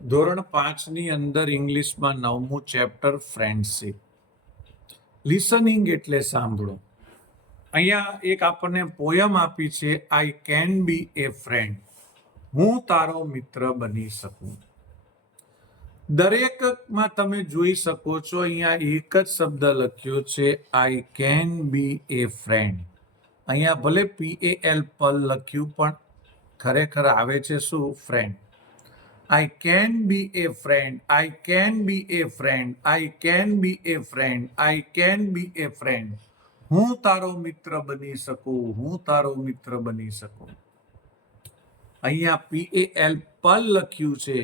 ધોરણ 5 ની અંદર ઇંગ્લિશમાં 9મું ચેપ્ટર ફ્રેન્ડશિપ. લિસનિંગ એટલે સાંભળો. અહીંયા એક આપણને પોયમ આપી છે, I can be A friend. હું તારો મિત્ર બની શકું. દરેકમાં તમે જોઈ શકો છો અહીંયા એક જ શબ્દ લખ્યો છે, I can be A friend. અહીંયા ભલે PAL પલ લખ્યું પણ ખરેખર આવે છે શું? Friend. I can be a friend. I can be a friend. I can be a friend. I can be a friend. હું તારો મિત્ર બની શકું. હું તારો મિત્ર બની શકું. અહીંયા PAL પલ લખ્યું છે,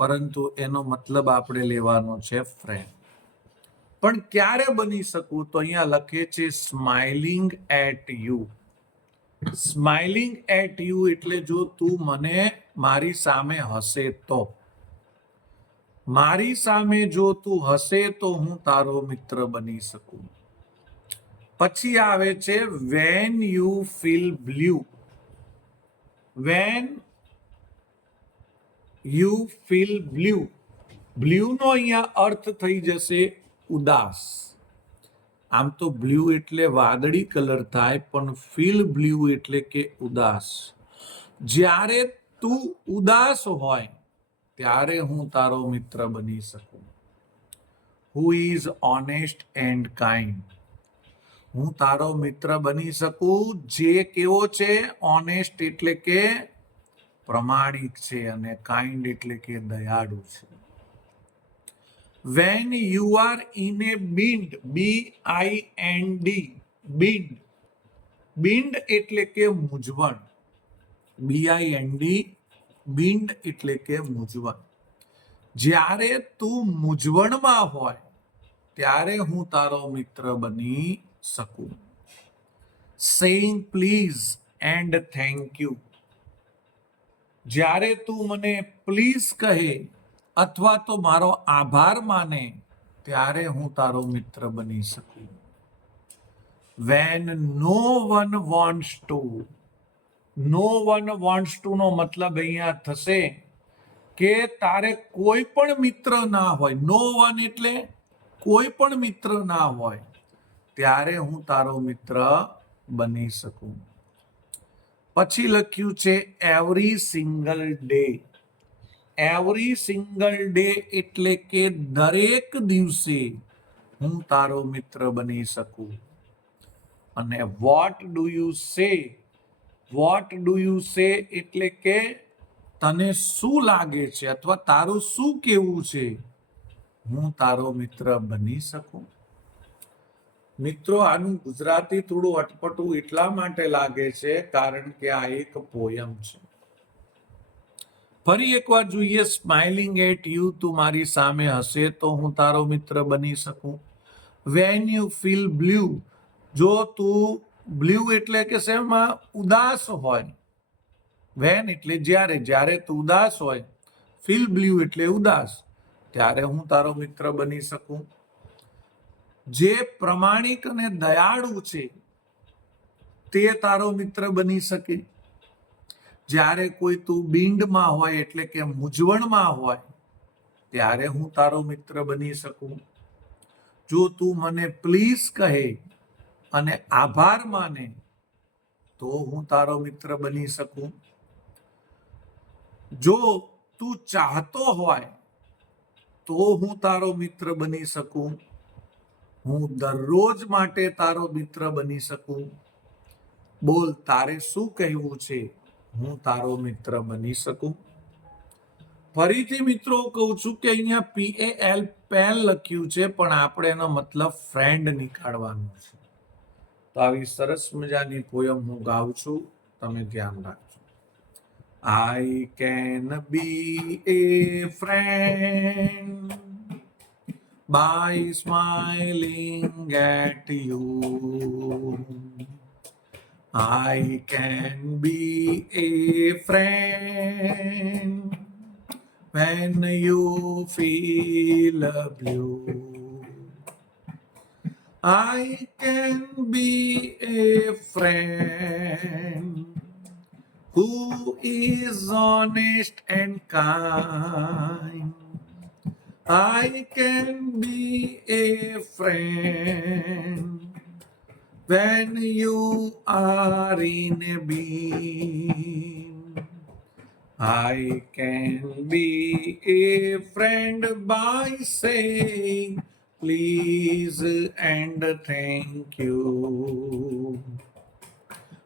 પરંતુ એનો મતલબ આપણે લેવાનો છે ફ્રેન્ડ. પણ ક્યારે બની શકું? તો અહીંયા લખે છે smiling at you. Smiling at you એટલે જો તું મને મારી સામે હસે તો. મારી સામે જો તું હસે તો હું તારો મિત્ર બની શકું. પછી આવે છે when you feel blue. When you feel blue. Blue નો અહીંયા અર્થ થઈ જશે ઉદાસ. આમ તો બ્લુ એટલે વાદળી કલર થાય, પણ ફીલ બ્લુ એટલે કે ઉદાસ. જ્યારે તું ઉદાસ હોય ત્યારે હું તારો મિત્ર બની શકું. Who is honest and kind. હું તારો મિત્ર બની શકું જે કેવો છે? ઓનેસ્ટ એટલે કે પ્રમાણિક છે, અને કાઇન્ડ એટલે કે દયાળુ છે. When you are in a bind, BIND, bind. bind એટલે કે મૂંઝવણ. BIND, bind એટલે કે મૂંઝવણ. જ્યારે તું મૂંઝવણમાં હોય ત્યારે હું તારો મિત્ર બની શકું. Saying please and thank you. જ્યારે તું મને પ્લીઝ કહે અથવા તો મારો આભાર માને ત્યારે હું તારો મિત્ર બની શકું. When no one wants to. No one wants to નો મતલબ અહીંયા થશે કે તારે કોઈ પણ મિત્ર ના હોય. નો વન એટલે કોઈ પણ મિત્ર ના હોય ત્યારે હું તારો મિત્ર બની શકું. પછી લખ્યું છે every single day. Every single day એટલે કે દરેક દિવસે હું તારો મિત્ર બની શકું. અને what do you say. What do you say એટલે કે તને શું લાગે છે અથવા તારું શું કહેવું છે? હું તારો મિત્ર બની શકું. મિત્રો, આનું ગુજરાતી થોડું અટપટું એટલા માટે લાગે છે કારણ કે આ એક પોયમ છે. ફરી એકવાર જોઈએ. Smiling at you. તું મારી સામે હસે તો હું તારો મિત્ર બની શકું. Van you feel blue. જો તું બ્લુ એટલે કે શેમાં? ઉદાસ હોય. વેન એટલે જ્યારે. જ્યારે તું ઉદાસ હોય. ફીલ બ્લુ એટલે ઉદાસ. ત્યારે હું તારો મિત્ર બની શકું. જે પ્રમાણિક અને દયાળુ છે તે તારો મિત્ર બની શકે. જ્યારે કોઈ તું બીંડમાં હોય એટલે કે મૂંઝવણમાં હોય ત્યારે હું તારો મિત્ર બની શકું. જો તું મને પ્લીઝ કહે અને આભાર માને તો હું તારો મિત્ર બની શકું. જો તું ચાહતો હોય તો હું તારો મિત્ર બની શકું. હું દરરોજ માટે તારો મિત્ર બની શકું. બોલ, તારે શું કહેવું છે? હું તારો મિત્ર બની શકું. ફરીથી મિત્રો કહું છું કે અહીંયા PAL પેન લખ્યું છે, પણ આપણે એનો મતલબ ફ્રેન્ડ નીકાળવાનો છે. તો આવી સરસ મજાની પોયમ હું ગાઉં છું, તમે ધ્યાન રાખજો. I can be A friend by smiling at you. I can be a friend when you feel blue. I can be a friend who is honest and kind. I can be a friend when you are in a beam. I can be a friend by saying please and thank you.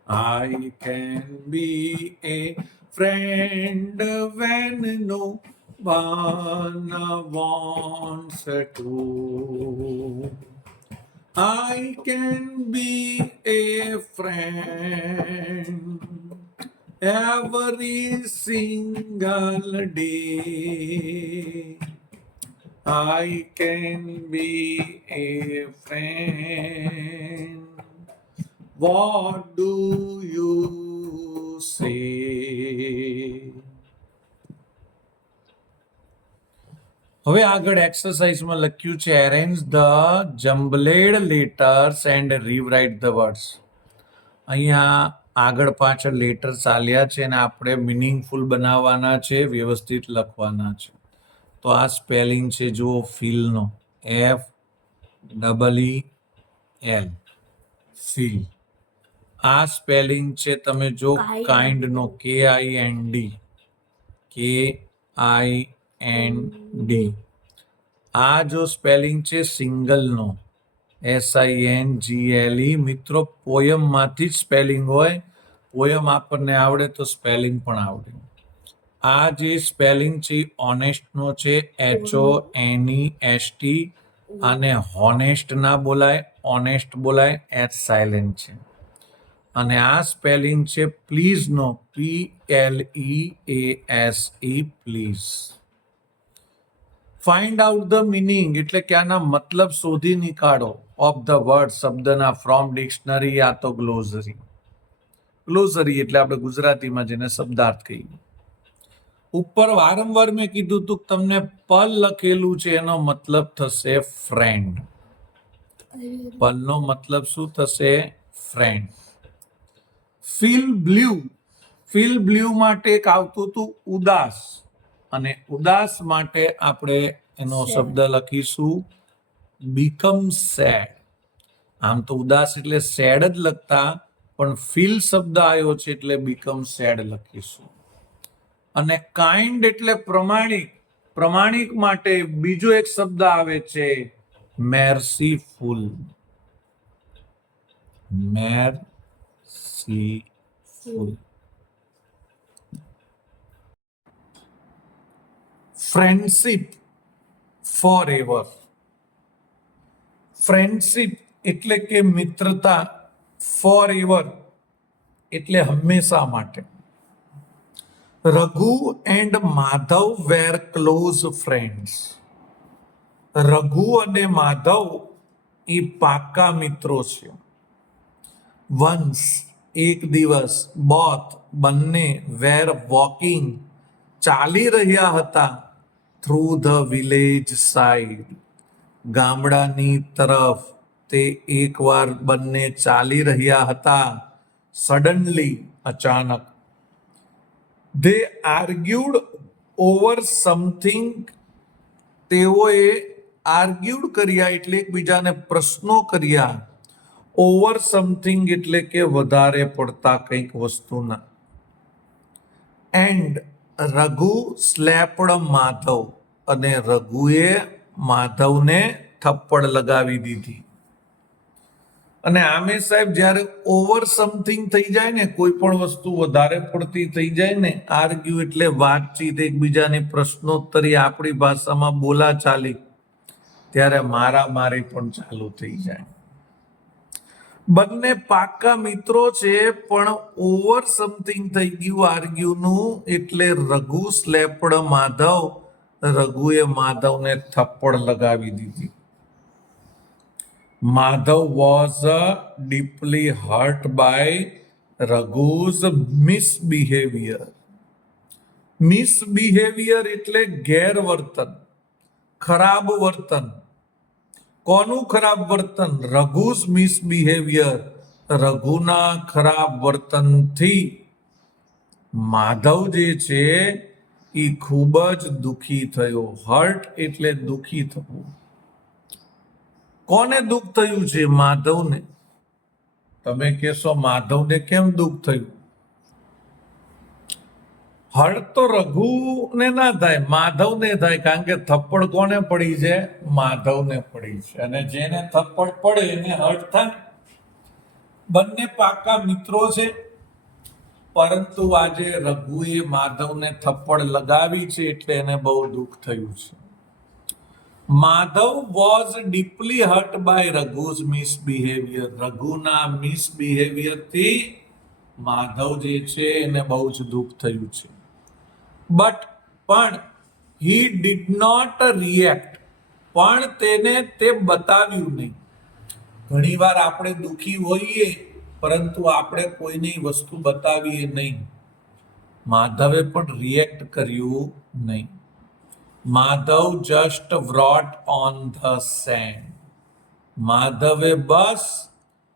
I can be a friend when no one wants to. I can be a friend every single day. I can be a friend. What do you say? હવે આગળ એક્સરસાઇઝમાં લખ્યું છે arrange the jumbled letters and rewrite the words. અહીંયા આગળ પાછળ letter ચાલ્યા છે અને આપણે મિનિંગફુલ બનાવવાના છે, વ્યવસ્થિત લખવાના છે. તો આ સ્પેલિંગ છે જુઓ ફીલનો, FEEL, ફીલ. આ સ્પેલિંગ છે તમે જો કાઇન્ડનો, KIND. આ જો સ્પેલિંગ છે સિંગલનો, SINGLE. મિત્રો પોયમમાંથી જ સ્પેલિંગ હોય, પોયમ આપણને આવડે તો સ્પેલિંગ પણ આવડે. આ જે સ્પેલિંગ છે ઓનેસ્ટનો છે, HONEST. અને હોનેસ્ટ ના બોલાય, ઓનેસ્ટ બોલાય, H સાયલેન્ટ છે. અને આ સ્પેલિંગ છે પ્લીઝ નો, PLEASE, please. Find out the meaning એટલે કે આના મતલબ શોધી નીકાળો ઓફ ધ વર્ડ, શબ્દના, ફ્રોમ ડિક્શનરી યા તો ગ્લોઝરી. ગ્લોઝરી એટલે આપણે ગુજરાતીમાં જેને શબ્દાર્થ કહીએ. ઉપર વારંવાર મેં કીધું તું તમને પલ લખેલું છે એનો મતલબ થશે ફ્રેન્ડ. પલનો મતલબ શું થશે? Friend. Feel blue, feel blue માટે એક આવતું હતું ઉદાસ, અને ઉદાસ માટે આપણે એનો શબ્દ લખીશું બીકમ સેડ. આમ તો ઉદાસ એટલે સેડ જ લખતા, પણ ફીલ શબ્દ આવ્યો છે એટલે બીકમ સેડ લખીશું. અને કાઇન્ડ એટલે પ્રમાણિક, પ્રમાણિક માટે બીજો એક શબ્દ આવે છે merciful. Merciful. Friendship, for ever. Friendship એટલે કે મિત્રતા, ફોર એવર એટલે હંમેશા માટે. Raghu and Madhav were close friends. Raghu અને માધવ એ પાક્કા મિત્રો છે. વન્સ એક દિવસ, બોથ બંને, વેર વોકિંગ ચાલી રહ્યા હતા, થ્રુ ધ વિલેજ સાઇડ ગામડાની તરફ, તે એકવાર બંને ચાલી રહ્યા હતા, સડનલી અચાનક. They argued over something. તેઓએ આર્ગ્યુડ કર્યા એટલે એકબીજાને પ્રશ્નો કર્યા. ઓવર સમથિંગ એટલે કે વધારે પડતા કંઈક વસ્તુના. એન્ડ રઘુ સ્લેપ્ડ માધવ, અને રઘુએ માધવને થપ્પડ લગાવી દીધી. અને આમે સાહેબ જ્યારે ઓવર સમથિંગ થઈ જાય ને, કોઈ પણ વસ્તુ વધારે પડતી થઈ જાય ને, આર્ગ્યુ એટલે વાતચીત, એકબીજાની પ્રશ્નોત્તરી, આપણી ભાષામાં બોલાચાલી, ત્યારે મારામારી પણ ચાલુ થઈ જાય. બંને પાક્કા મિત્રો છે પણ ઓવર સમથિંગ થઈ ગયું આર્ગ્યુનું, એટલે રઘુ સ્લેપ્ડ માધવ, રઘુએ માધવને થપ્પડ લગાવી દીધી. Madhav was deeply hurt by Raghu's misbehavior. Misbehavior એટલે ગેરવર્તન, ખરાબ વર્તન. કોનું ખરાબ વર્તન? રઘુ's misbehavior, રઘુના ખરાબ વર્તનથી. માધવ જે છે એ ખૂબ જ દુઃખી થયો. હર્ટ એટલે દુઃખી થવું. કોને દુઃખ થયું છે? માધવને. તમે કહેશો માધવને કેમ દુઃખ થયું? હર્ટ તો રઘુને ના થાય, માધવને થાય, કારણ કે થપ્પડ કોને પડી છે? માધવને પડી છે. અને જેને થપ્પડ પડે એને હર્ટ થાય. બંને પાકા મિત્રો છે, પરંતુ આજે રઘુએ માધવને થપ્પડ લગાવી છે એટલે એને બહુ દુઃખ થયું છે. Madhav was deeply hurt by Raghu's misbehaviour. રઘુના મિસબિહેવિયરથી માધવ જે છે એને બહુ જ દુઃખ થયું છે. પણ હી ડીડ નોટ રિએક્ટ. પણ તેને તે બતાવ્યું નહીં. ઘણીવાર આપણે દુઃખી હોઈએ પરંતુ આપણે કોઈની વસ્તુ બતાવીએ નહીં. માધવે પણ રિએક્ટ કર્યું નહીં. Madhav just wrote on the sand. માધવે બસ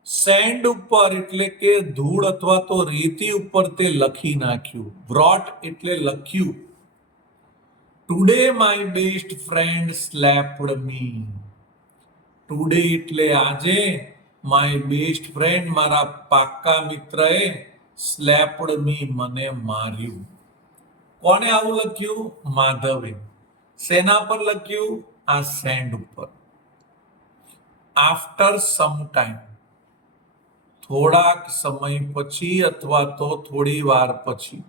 સેન્ડ ઉપર એટલે કે ધૂળ અથવા તો રેતી ઉપર તે લખી નાખ્યું. wrote એટલે લખ્યું. Today my best friend slapped me. Today એટલે આજે, માય બેસ્ટ ફ્રેન્ડ મારા પાક્કા મિત્રએ સ્લેપ્ડ મી મને માર્યું. કોને આવું લખ્યું? માધવે. શેના પર લખ્યું? આ સેન્ડ ઉપર. આફ્ટર સમ ટાઈમ, થોડાક સમય પછી અથવા તો થોડી વાર પછી,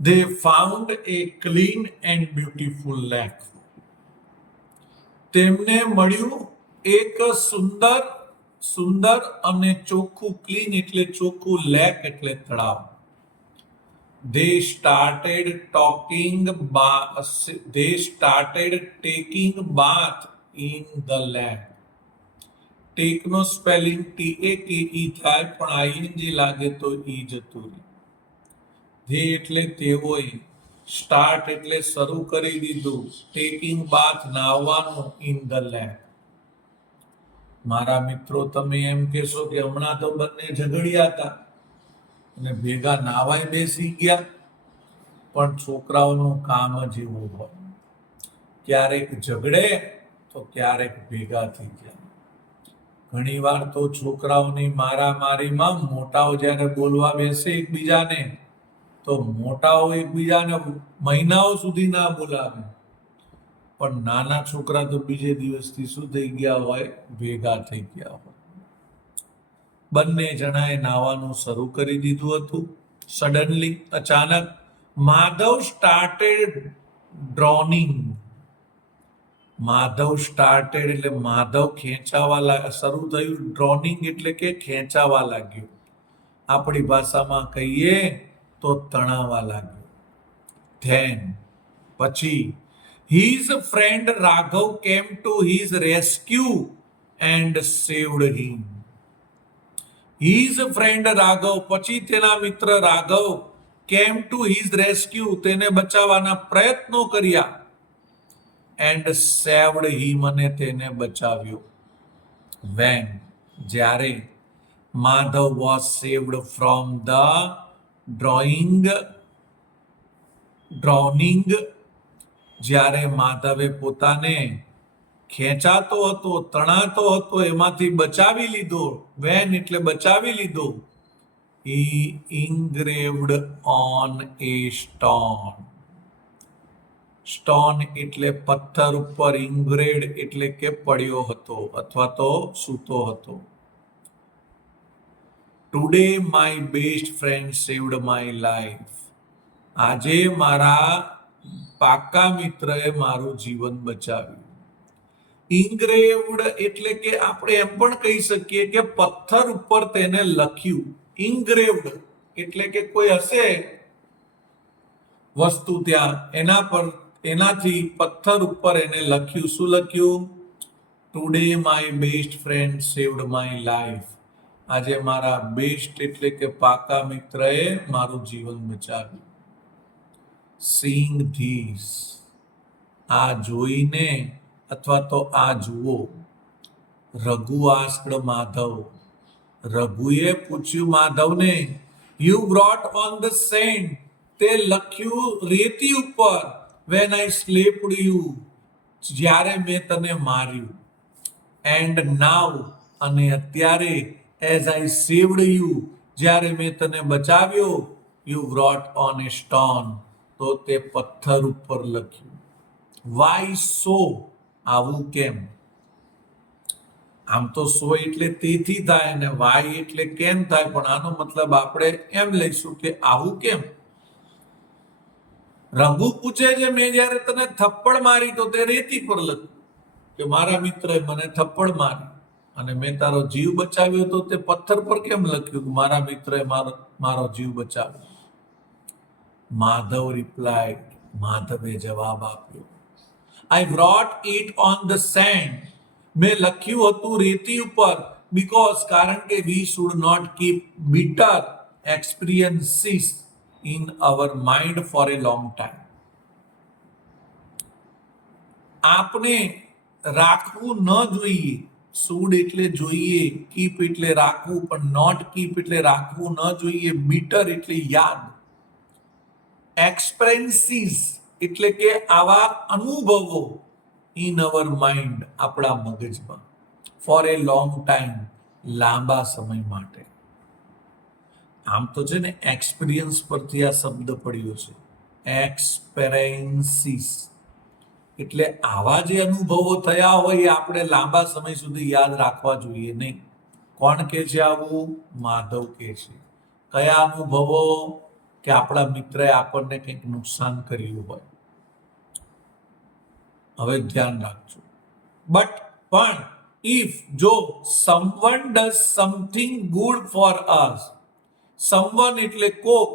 they found a clean and beautiful lake. તેમને મળ્યું એક સુંદર અને ચોખ્ખું, ક્લીન એટલે ચોખ્ખું, લેક એટલે તળાવ. They started taking bath in the lake. Take નો સ્પેલિંગ TAKE થાય, પણ ING લાગે તો ઈ જતું રહે. જે એટલે તેઓએ, સ્ટાર્ટ એટલે શરૂ કરી દીધું, ટેકિંગ બાથ નાહવાનું, ઇન ધ લેક. મારા મિત્રો, તમે એમ કહેશો કે હમણાં તો બંને ઝઘડ્યા હતા અને ભેગા નાવાય બેસી ગયા, પણ છોકરાઓનું કામ જ એવું હોય. ક્યારેક ઝઘડે તો ક્યારેક ભેગા થઈ જાય. ઘણીવાર તો છોકરાઓની મારામારીમાં મોટાઓ જ્યારે બોલવા બેસે એકબીજાને, તો મોટાઓ એકબીજાને મહિનાઓ સુધી ના બોલાવે, પણ નાના છોકરા તો બીજે દિવસથી શું થઈ ગયા હોય? ભેગા થઈ ગયા હોય. બંને જણાએ નાવાનું શરૂ કરી દીધું હતું. સડનલી, અચાનક, Madhav started droning. Madhav started એટલે માધવ ખેંચાવા શરૂ થયું. ડ્રોનિંગ એટલે કે ખેંચાવા લાગ્યું. આપણી ભાષામાં કહીએ તો તણાવા લાગ્યું. ધેન, પછી, his friend Raghav came to his rescue and saved him. His friend Raghav, પછી તેના મિત્ર Raghav, came to his rescue, તેને બચાવવાના પ્રયત્નો કર્યા, એન્ડ સેવ્ડ હિમ, અને તેને બચાવ્યો. વેન, જ્યારે, Madhav was saved from the drowning, જ્યારે માધવે પોતાને ખેંચાતો હતો, તણાતો હતો, એમાંથી બચાવી લીધો. વેન એટલે બચાવી લીધો. He engraved on a stone. Stone એટલે પથ્થર ઉપર, ઇંગ્રેડ એટલે કે પડ્યો હતો અથવા તો સૂતો હતો. Today my best friend saved my life. આજે મારા પાક્કા મિત્રએ મારું જીવન બચાવ્યું. ઇંગ્રેવ્ડ એટલે કે આપણે એમ પણ કહી શકીએ કે પથ્થર ઉપર તેને લખ્યું. ઇંગ્રેવ્ડ એટલે કે કોઈ હશે વસ્તુ ત્યાં, એનાથી પથ્થર ઉપર એને લખ્યું. શું લખ્યું? Today my best friend saved my life. આજે મારા બેસ્ટ એટલે કે પાકા મિત્રએ મારું જીવન બચાવ્યું. સીંગ ધીસ, આ જોઈને અથવા તો આ જુઓ. રઘુ આસ્ક્ડ માધવ. રઘુએ પૂછ્યું માધવને you wrote on the sand, તે લખ્યું રેતી ઉપર. વેન આઈ સ્લેપ્ડ યુ, જ્યારે મેં તને માર્યું. એન્ડ નાઉ, અને અત્યારે, એઝ આઈ સેવ્ડ યુ, જ્યારે મેં તને બચાવ્યો, you wrote on a stone, તો તે પથ્થર ઉપર લખ્યું. વાય સો, આવું કેમ? આમ તો સો એટલે તેથી થાય અને વાય એટલે કેમ થાય, પણ આનો મતલબ આપણે એમ લઈશું કે આવું કેમ. રઘુ પૂછે છે, મેં જ્યારે તને થપ્પડ મારી તો તે રેતી પર લખ્યું કે મારા મિત્રએ મને થપ્પડ મારી, અને મેં તારો જીવ બચાવ્યો તો તે પથ્થર પર કેમ લખ્યું કે મારા મિત્રએ મારો જીવ બચાવ્યો. માધવ રિપ્લાઇડ, માધવે જવાબ આપ્યો, આઈ wrote it on the sand, મેં લખ્યું હતું રેતી ઉપર, because કારણ કે we should not keep bitter experiences in our mind for a long time. આપને રાખવું ન જોઈએ. શુડ એટલે જોઈએ, કીપ એટલે રાખવું, પણ નોટ કીપ એટલે રાખવું ન જોઈએ, બીટર એટલે યાદ, એક્સપેરિયન્સીસ એટલે કે આવા અનુભવો, ઇન અવર માઇન્ડ આપણા મગજમાં, ફોર એ લોંગ ટાઈમ લાંબા સમય માટે. આમ તો છે ને એક્સપિરિયન્સ પરથી આ શબ્દ પડ્યો છે, એક્સપેરિયન્સીસ, એટલે આવા જે અનુભવો થયા હોય એ આપણે લાંબા સમય સુધી યાદ રાખવા જોઈએ નહીં. કોણ કે છે આવું? માધવ કે છે. કયા અનુભવો? કે આપણા મિત્રએ આપણને કંઈક નુકસાન કર્યું હોય. હવે ધ્યાન રાખજો. બટ પણ ઇફ, જો someone does something good for us, someone એટલે કોક,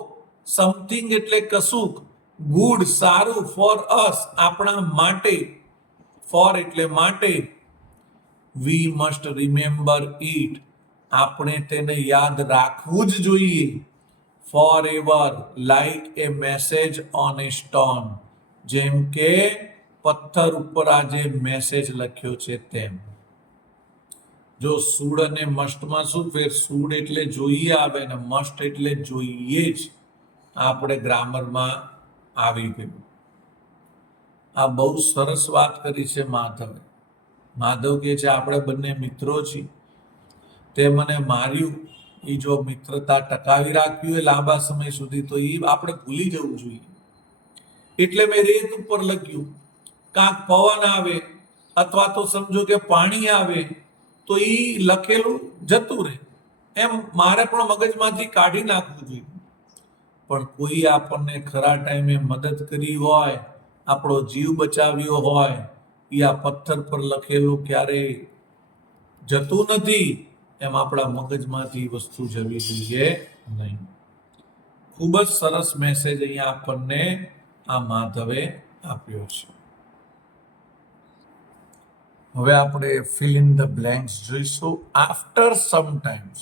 something એટલે કશુંક, ગુડ સારું, ફોર અસ આપણા માટે, ફોર એટલે માટે, વી મસ્ટ રિમેમ્બર ઇટ આપણે તેને યાદ રાખવું જ જોઈએ. Forever, like a message on a stone, જેમ કે પથ્થર ઉપર આ જે મેસેજ લખ્યો છે તેમ. જો સુડ અને મસ્ટમાં શું ફેર? સુડ એટલે જોઈએ આવે ને મસ્ટ એટલે જોઈએ જ. આપણે ગ્રામરમાં આવી ગયું. આ બહુ સરસ વાત કરી છે માધવે. માધવ કે છે આપણે બંને મિત્રો છીએ, તે મને માર્યું, એ જો મિત્રતા ટકાવી રાખવી હોય લાંબા સમય સુધી તો એ આપણે ભૂલી જવું જોઈએ. એટલે મેં રેત ઉપર લખ્યું. કાંક પવન આવે અથવા તો સમજો કે પાણી આવે તો એ લખેલું જતું રહે. એમ મારે પણ મગજમાંથી કાઢી નાખવું જોઈએ. પણ કોઈ આપણને ખરા ટાઈમે મદદ કરી હોય, આપણો જીવ બચાવ્યો હોય, એ આ પથ્થર પર લખેલું ક્યારેય જતું નથી. એમ આપણા મગજમાંથી વસ્તુ જવી જોઈએ નહીં. ખૂબ જ સરસ મેસેજ અહીંયા આપણને આ માધવે આપ્યો છે. હવે આપણે ફિલ ઇન ધ બ્લેન્ક્સ જોઈશું. આફ્ટર સમ ટાઈમ્સ,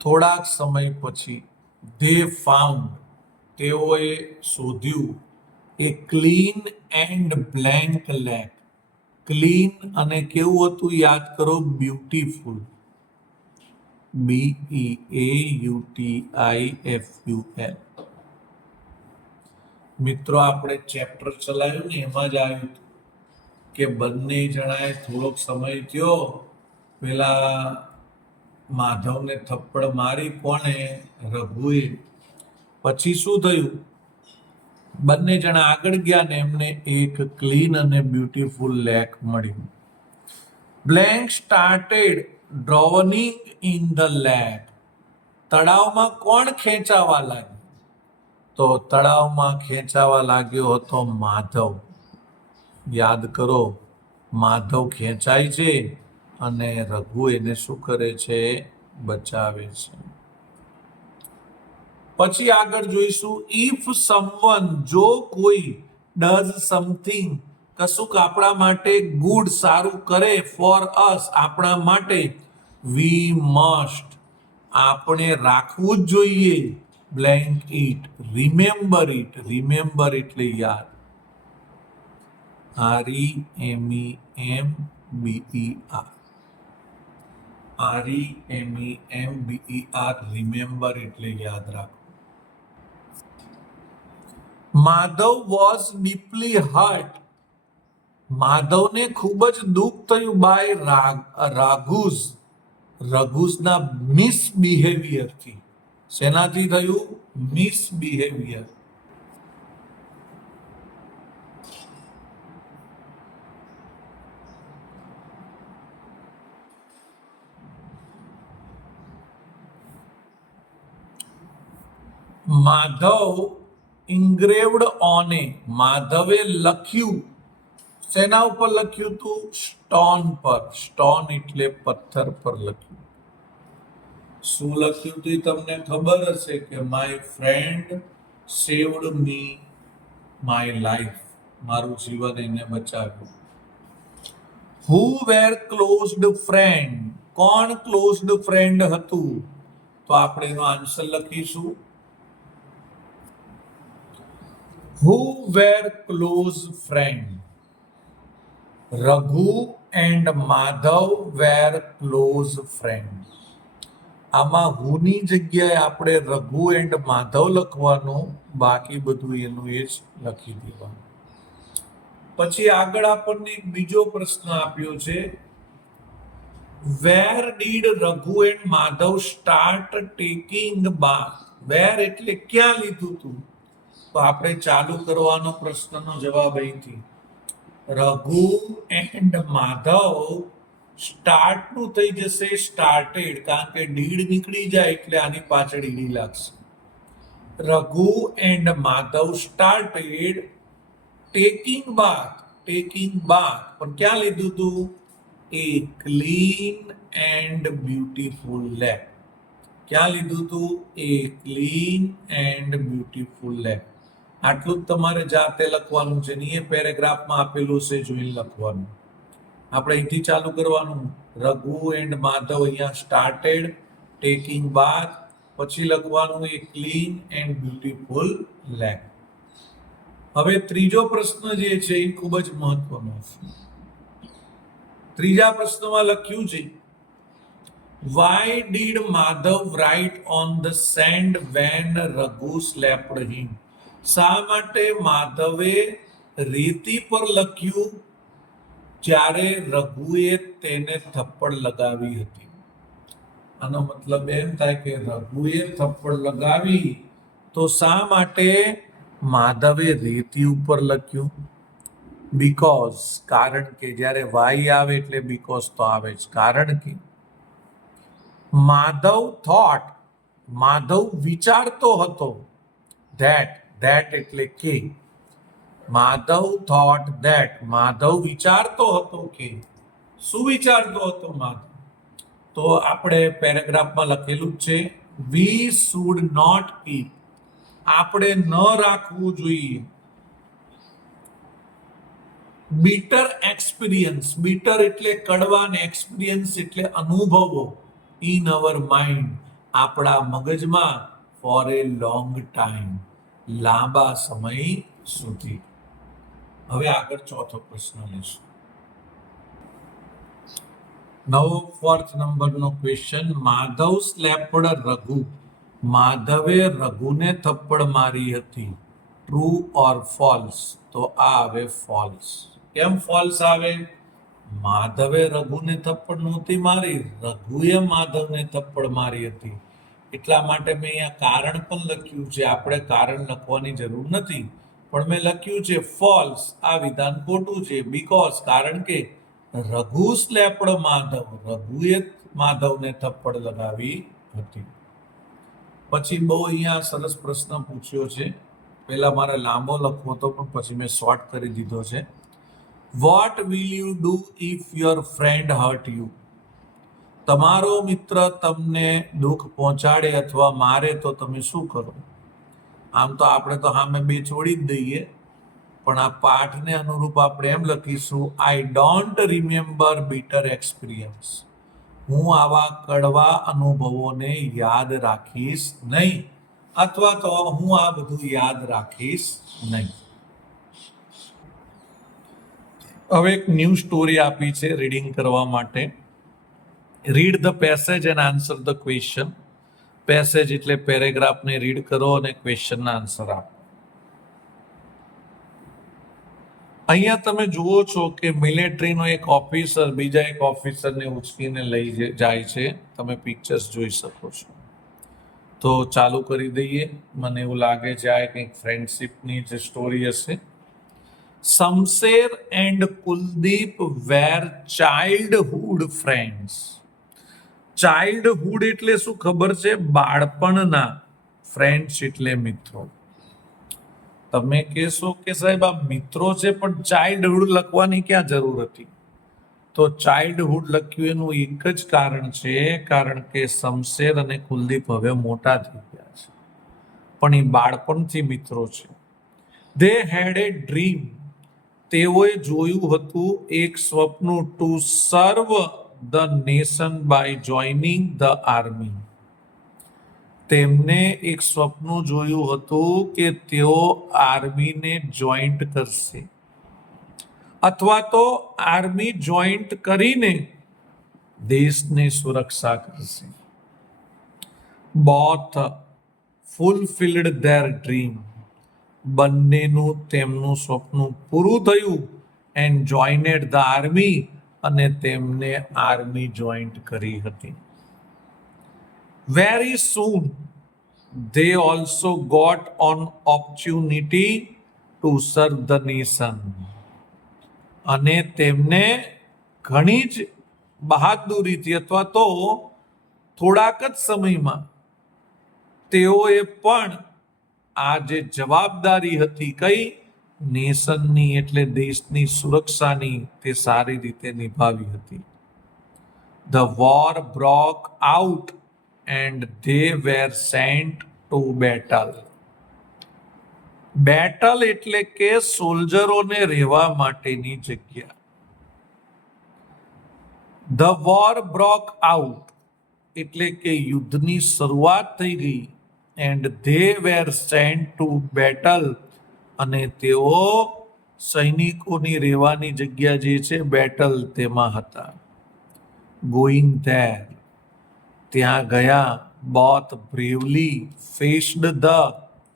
થોડાક સમય પછી, ધે ફાઉન્ડ તેઓએ શોધ્યું, a clean and blank lake. Clean અને કેવું હતું યાદ કરો? બ્યુટીફુલ. BEAUTIFUL. મિત્રો આપણે ચેપ્ટર ચલાવ્યું ને એમાં જ આવ્યું હતું કે બંને જણાએ થોડોક સમય થયો પેલા માધવને થપ્પડ મારી. કોણે? રઘુએ. પછી શું થયું? બંને જણા આગળ ગયા ને એમને એક ક્લીન અને બ્યુટીફુલ લેક મળ્યું. Blank started drowning in the lake. તળાવમાં કોણ ખેંચાવા લાગ્યું? તો તળાવમાં ખેંચાવા લાગ્યો હતો માધવ. યાદ કરો, માધવ ખેંચાય છે અને રઘુ એને શું કરે છે? બચાવે છે. પછી આગળ જોઈશું. ઇફ સમવન, જો કોઈ, ડઝ સમથિંગ, કશુંક આપણા માટે, ગુડ સારું કરે, ફોર અસ આપણા માટે, વી મસ્ટ આપણે રાખવું જ જોઈએ, blank it remember it. Remember એટલે યાદ, REMEMBER. REMEMBER, રિમેમ્બર એટલે યાદ રાખો. Madhav was deeply hurt. માધવને ખૂબ જ દુઃખ થયું બાય રઘુઝના મિસબિહેવિયરથી. શેનાથી થયું? Misbehaviour. Madhav engraved on a, માધવે લખ્યું. શેના ઉપર લખ્યું હતું? સ્ટોન પર. સ્ટોન એટલે પથ્થર પર લખ્યું. શું લખ્યું હતું તમને ખબર હશે કે my friend saved me my life, મારું જીવન એને બચાવ્યું. હુ વેર ક્લોઝડ ફ્રેન્ડ, કોણ ક્લોઝડ ફ્રેન્ડ હતું? તો આપણે એનો આન્સર લખીશું who were close friend. Raghu and Madhav were close friends. આમાં હુની જગ્યાએ આપણે રઘુ એન્ડ માધવ લખવાનું, બાકી બધું એનું એ જ લખી દેવાનું. પછી આગળ આપણને એક બીજો પ્રશ્ન આપ્યો છે, where did Raghu and Madhav start taking bath. Where એટલે ક્યાં લીધું હતું? તો આપણે ચાલુ કરવાનો પ્રશ્નનો જવાબ અહીંથી. રઘુ એન્ડ માધવ સ્ટાર્ટનું થઈ જશે સ્ટાર્ટેડ, કારણ કે ડીડ નીકળી જાય એટલે આની પાછળ ઈડી લાગશે. Raghu and Madhav started taking bath. Taking bath પણ ક્યાં લીધું હતું? A clean and beautiful lake. ક્યાં લીધું હતું? A clean and beautiful lake. આટલું જ તમારે જાતે લખવાનું છે. એ પેરેગ્રાફમાં આપેલું છે, જોઈને લખવાનું. આપણે અહીંથી ચાલુ કરવાનું. રઘુ એન્ડ માધવ અહીંયા સ્ટાર્ટેડ ટેકિંગ બાથ, પછી લખવાનું એ ક્લીન એન્ડ બ્યુટીફુલ લેક. હવે ત્રીજો પ્રશ્ન જે છે એ ખૂબ જ મહત્વનો છે. ત્રીજા પ્રશ્નમાં લખ્યું છે, why did Madhav write on the sand when Raghu slapped him? શા માટે માધવે રેતી પર લખ્યું જ્યારે રઘુએ તેને થપ્પડ લગાવી હતી? આનો મતલબ એમ થાય કે રઘુએ થપ્પડ લગાવી તો શા માટે માધવે રેતી ઉપર લખ્યું? બીકોઝ, કારણ કે. જ્યારે વાય આવે એટલે બીકોઝ તો આવે જ. કારણ કે માધવ થોટ, માધવ વિચારતો હતો. ધેટ એટલે કે. માધવ થોટ ધેટ, માધવ વિચારતો હતો કે. શું વિચારતો હતો માધવ? તો આપણે પેરેગ્રાફમાં લખેલું જ છે, વી શુડ નોટ કીપ, આપણે ન રાખવું જોઈએ. બીટર એક્સપિરિયન્સ, બીટર એટલે કડવા ને એક્સપિરિયન્સ એટલે અનુભવો, ઇન અવર માઇન્ડ, આપણા મગજમાં, ફોર એ લોંગ ટાઈમ, લાંબા સમય સુધી. હવે આગળ ચોથો પ્રશ્ન લઈશું. નવો 4th નંબરનો ક્વેશ્ચન, માધવ સ્લેપ્ડ રઘુ. માધવે રઘુને થપ્પડ મારી હતી. True or false? તો આ આવે ફોલ્સ. કેમ ફોલ્સ આવે? માધવે રઘુને થપ્પડ નહોતી મારી, રઘુએ માધવને થપ્પડ મારી હતી. એટલા માટે મેં અહીંયા કારણ પણ લખ્યું છે. આપણે કારણ લખવાની જરૂર નથી, પણ મેં લખ્યું છે ફોલ્સ. આ વિધાન ખોટું છે. બીકોઝ, કારણ કે રઘુ સ્લેપ્ડ માધવ, રઘુએ માધવને થપ્પડ લગાવી હતી. પછી બહુ અહીંયા સરસ પ્રશ્ન પૂછ્યો છે. પહેલા મારે લાંબો લખવો હતો, પણ પછી મેં શોર્ટ કરી દીધો છે. What will you do if your friend hurt you? તમારો મિત્ર તમને દુઃખ પહોંચાડે અથવા મારે તો તમે શું કરો? આમ તો આપણે તો સામે બે છોડી જ દઈએ, પણ આ પાઠને અનુરૂપ આપણે એમ લખીશું, I don't remember bitter experience. હું આવા કડવા અનુભવોને યાદ રાખીશ નહીં, અથવા તો હું આ બધું યાદ રાખીશ નહીં. હવે એક ન્યૂ સ્ટોરી આપી છે રીડિંગ કરવા માટે. Read the passage and answer the question. Passage એટલે પેરેગ્રાફને રીડ કરો અને ક્વેશ્ચનના આન્સર આપો. અહીંયા તમે જુઓ છો કે મિલિટરીનો એક ઓફિસર બીજા એક ઓફિસરને ઉચકીને લઈ જાય છે. તમે પિક્ચર્સ જોઈ શકો છો. તો ચાલુ કરી દઈએ. મને એવું લાગે છે આ કંઈક ફ્રેન્ડશિપની જે સ્ટોરી હશે. Shamsher and Kuldeep were childhood friends. Childhood એટલે શું ખબર છે? બાળપણના. ફ્રેન્ડ્સ એટલે મિત્રો. તમે કહેશો કે સાહેબ આ મિત્રો છે પણ ચાઇલ્ડહુડ લખવાની ક્યાં જરૂર હતી? તો ચાઇલ્ડહુડ લખ્યું એનું એક જ કારણ છે, કારણ કે શમશેર અને કુલદીપ હવે મોટા થઈ ગયા છે પણ એ બાળપણથી મિત્રો છે. They had a dream. તેઓએ જોયું હતું એક સ્વપ્ન, to serve the nation by joining the army. તેમને એક સ્વપ્ન જોયું હતું કે તેઓ આર્મીને જોઈન્ટ કરશે અથવા તો આર્મી જોઈન્ટ કરીને દેશને સુરક્ષા કરશે. Both fulfilled their dream. બંનેનું તેમનું સ્વપ્ન પૂરું થયું. And joined the army. અને તેમને આર્મી જોઈન્ટ કરી હતી. Very soon, they also got an opportunity to serve the nation. અને તેમને ઘણી જ બહાદુરીથી અથવા તો થોડાક જ સમયમાં તેઓએ પણ આ જે જવાબદારી હતી કઈ નેશનની એટલે દેશની સુરક્ષાની તે સારી રીતે નિભાવી હતી. The war broke out and they were sent to battle. Battle એટલે કે સોલ્જરોને રહેવા માટેની જગ્યા. The war broke out એટલે કે યુદ્ધની શરૂઆત થઈ ગઈ. And they were sent to battle અને તેઓ સૈનિકોની રહેવાની જગ્યા જે છે બેટલ તેમાં હતા. Going there ત્યાં ગયા. both bravely faced the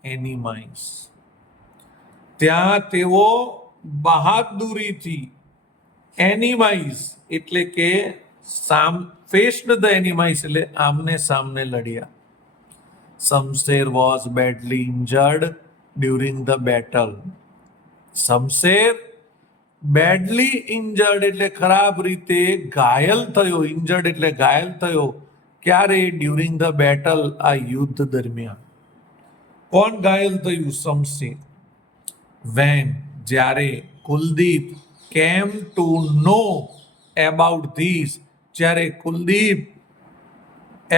enemies. ત્યાં તેઓ બહાદુરીથી એનિમાઇઝ એટલે કે ફેસ્ડ ધ એનિમાઇઝ એટલે આમને સામને લડ્યા. Shamsher was badly injured during the battle. Shamsher badly injured એટલે ખરાબ રીતે ઘાયલ થયો. ઇન્જર્ડ એટલે ઘાયલ થયો. ક્યારે? ડ્યુરિંગ ધ બેટલ, આ યુદ્ધ દરમિયાન. કોણ ઘાયલ થયું? શમશેર. વેન જ્યારે Kuldeep came to no about this, જ્યારે કુલદીપ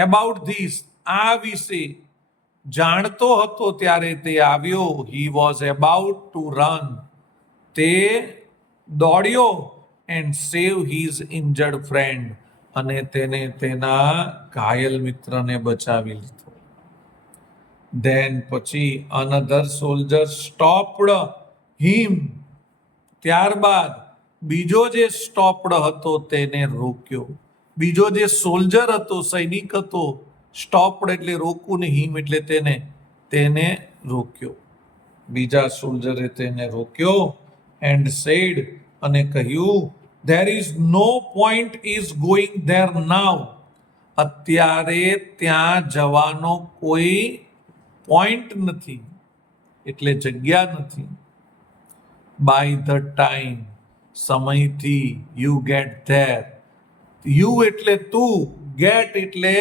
એબાઉટ ધીસ આ વિશે જાણતો હતો ત્યારે તે આવ્યો. He was about two run. તે દોડ્યો and save his injured friend અને તેને તેના ઘાયલ મિત્રને બચાવી લીધો. ધેન પછી અનધર સોલ્જર સ્ટોપ્ડ હિમ. ત્યારબાદ બીજો જે સ્ટોપ્ડ હતો તેને રોક્યો. બીજો જે સોલ્જર હતો, સૈનિક હતો, સ્ટોપ્ડ એટલે રોકવું ને હિમ એટલે તેને રોક્યો. બીજા સોલ્જરે તેને રોક્યો. એન્ડ સેડ અને કહ્યું, there is no point is going there now. અત્યારે ત્યાં જવાનો કોઈ પોઈન્ટ નથી એટલે જગ્યા નથી. બાય ધ ટાઈમ સમયથી યુ ગેટ ધેર. યુ એટલે તું, ગેટ એટલે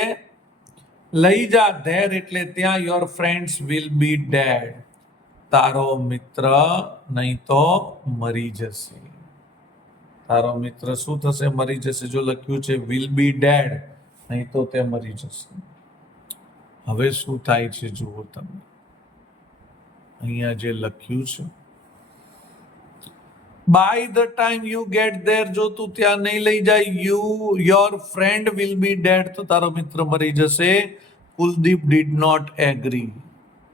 લઈ જા, ધેર એટલે ત્યાં your friends will be dead. તારો મિત્ર નહીં તો મરી જશે. તારો મિત્ર શું થશે? મરી જશે. જો લખ્યું છે વિલ બી ડેડ, નહીં તો તે મરી જશે. હવે શું થાય છે જુઓ તમે. અહીંયા જે લખ્યું છે by the time you get there, જો તું ત્યાં નહીં લઈ જાય, your friend will be dead, તો તારો મિત્ર મરી જશે. Kuldeep did not agree.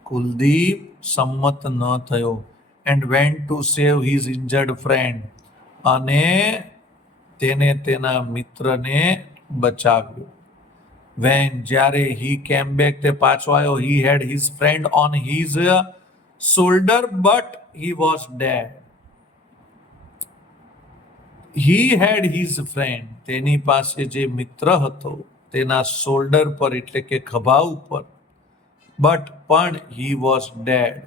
Kuldeep સંમત ન થયો. And went to save his injured friend અને તેને તેના મિત્રને બચાવ્યો. When જ્યારે he came back તે પાછો આવ્યો, he had his friend on his shoulder but he was dead. He had his friend તેની પાસે જે મિત્ર હતો તેના શોલ્ડર પર એટલે કે ખભા ઉપર, પણ he was dead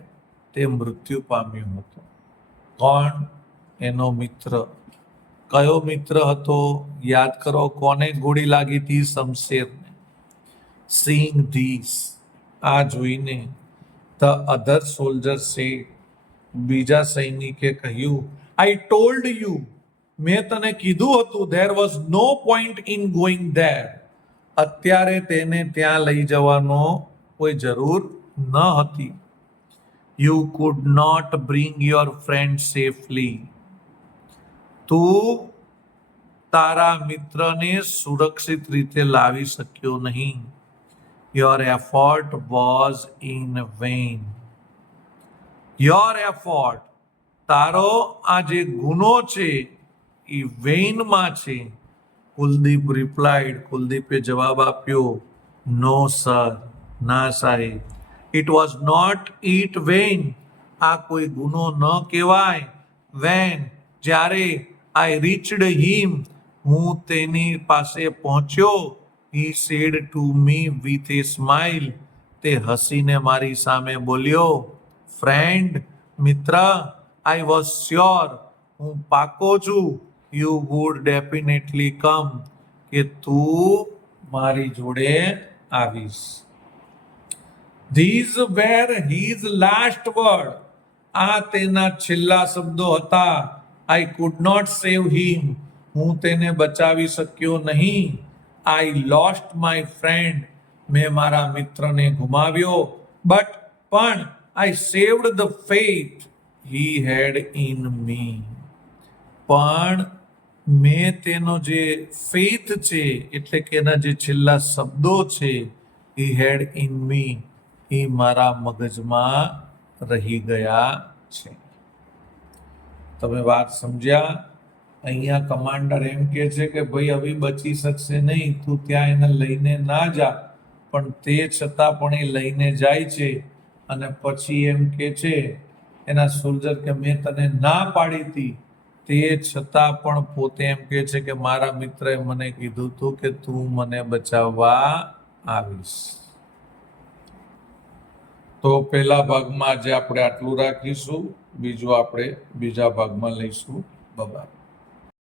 તે મૃત્યુ પામ્યો હતો. કોણ? એનો મિત્ર. કયો મિત્ર હતો? યાદ કરો, કોને ગોળી લાગી હતી? શમશેરને. Seeing this, આ જોઈને, the other soldier said, બીજા સૈનિકે કહ્યું, I told you, મેં તને કીધું હતું, there was no point in going there. અત્યારે તેને ત્યાં લઈ જવાનો કોઈ જરૂર ન હતી. You could not bring your friend safely. તું તારા મિત્રને સુરક્ષિત રીતે લાવી શક્યો નહીં. Your effort was in vain. Your effort, તારો આ જે ગુનો છે એ વેઇનમાં છે. કુલદીપ રિપ્લાઇડ, કુલદીપે જવાબ આપ્યો, નો સર, ના સાહેબ. It was not it vain, આ કોઈ ગુનો ન કહેવાય. વેન, જ્યારે આઈ રીચડ હિમ, હું તેની પાસે પહોંચ્યો. He said to me with a smile, તે હસીને મારી સામે બોલ્યો, ફ્રેન્ડ, મિત્ર, I was sure, હું પાકો છું, you would definitely come, કે તું મારી જોડે આવીશ. These were his last word, આ તેના છેલ્લા શબ્દો હતા. I could not save him, હું તેને બચાવી શક્યો નહીં. I lost my friend, મેં મારા મિત્રને ગુમાવ્યો. પણ I saved the faith he had in me, પણ મેં તેનો જે ફેથ છે એટલે કે એના જે છેલ્લા શબ્દો છે, he had in me, એ મારા મગજમાં રહી ગયા છે. તમે વાત સમજ્યા? અહીંયા કમાન્ડર એમ કે છે કે ભાઈ હવે બચી શકશે નહીં, તું ત્યાં એને લઈને ના જા. પણ તે છતાં પણ એ લઈને જાય છે અને પછી એમ કે છે એના સોલ્જર કે મેં તને ના પાડી હતી, તે છતાં પણ પોતે એમ કે છે કે મારા મિત્રએ મને કીધું હતું કે તું મને બચાવવા આવીશ. તો પહેલા ભાગમાં આજે આપણે આટલું રાખીશું, બીજું આપણે બીજા ભાગમાં લઈશું. બાય.